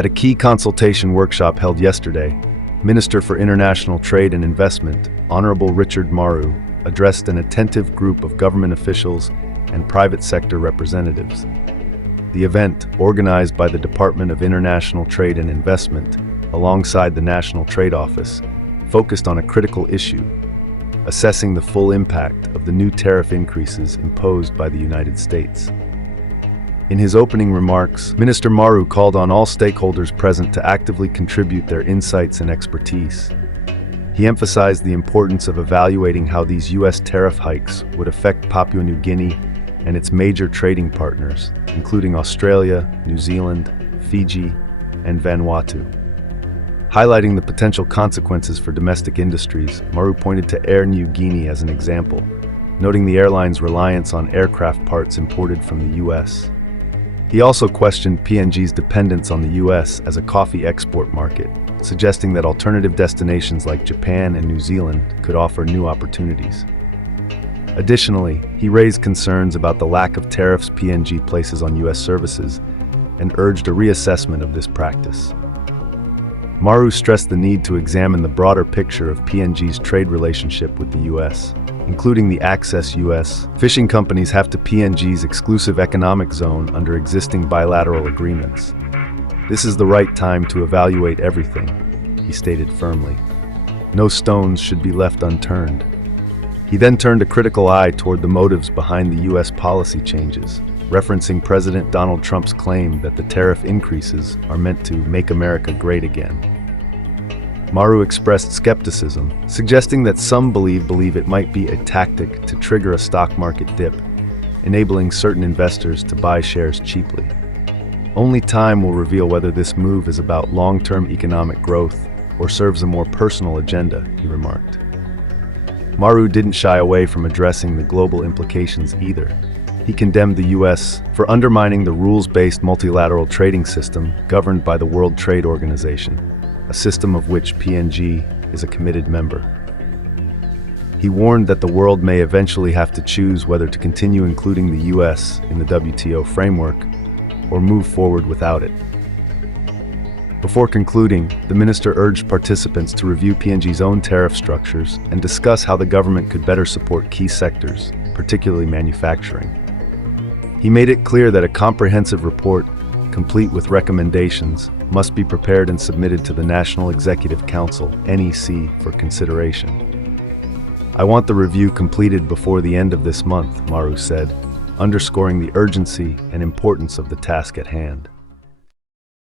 At a key consultation workshop held yesterday, Minister for International Trade and Investment, Honorable Richard Maru, addressed an attentive group of government officials and private sector representatives. The event, organized by the Department of International Trade and Investment, alongside the National Trade Office, focused on a critical issue: assessing the full impact of the new tariff increases imposed by the United States. In his opening remarks, Minister Maru called on all stakeholders present to actively contribute their insights and expertise. He emphasized the importance of evaluating how these U.S. tariff hikes would affect Papua New Guinea and its major trading partners, including Australia, New Zealand, Fiji, and Vanuatu. Highlighting the potential consequences for domestic industries, Maru pointed to Air Niugini as an example, noting the airline's reliance on aircraft parts imported from the U.S. He also questioned PNG's dependence on the U.S. as a coffee export market, suggesting that alternative destinations like Japan and New Zealand could offer new opportunities. Additionally, he raised concerns about the lack of tariffs PNG places on U.S. services and urged a reassessment of this practice. Maru stressed the need to examine the broader picture of PNG's trade relationship with the U.S., including the Access U.S. Fishing companies have to PNG's exclusive economic zone under existing bilateral agreements. This is the right time to evaluate everything, he stated firmly. No stones should be left unturned. He then turned a critical eye toward the motives behind the U.S. policy changes, referencing President Donald Trump's claim that the tariff increases are meant to make America great again. Maru expressed skepticism, suggesting that some believe it might be a tactic to trigger a stock market dip, enabling certain investors to buy shares cheaply. Only time will reveal whether this move is about long-term economic growth or serves a more personal agenda, he remarked. Maru didn't shy away from addressing the global implications either. He condemned the U.S. for undermining the rules-based multilateral trading system governed by the World Trade Organization, a system of which PNG is a committed member. He warned that the world may eventually have to choose whether to continue including the U.S. in the WTO framework or move forward without it. Before concluding, the minister urged participants to review PNG's own tariff structures and discuss how the government could better support key sectors, particularly manufacturing. He made it clear that a comprehensive report, complete with recommendations, must be prepared and submitted to the National Executive Council, NEC, for consideration. I want the review completed before the end of this month, Maru said, underscoring the urgency and importance of the task at hand.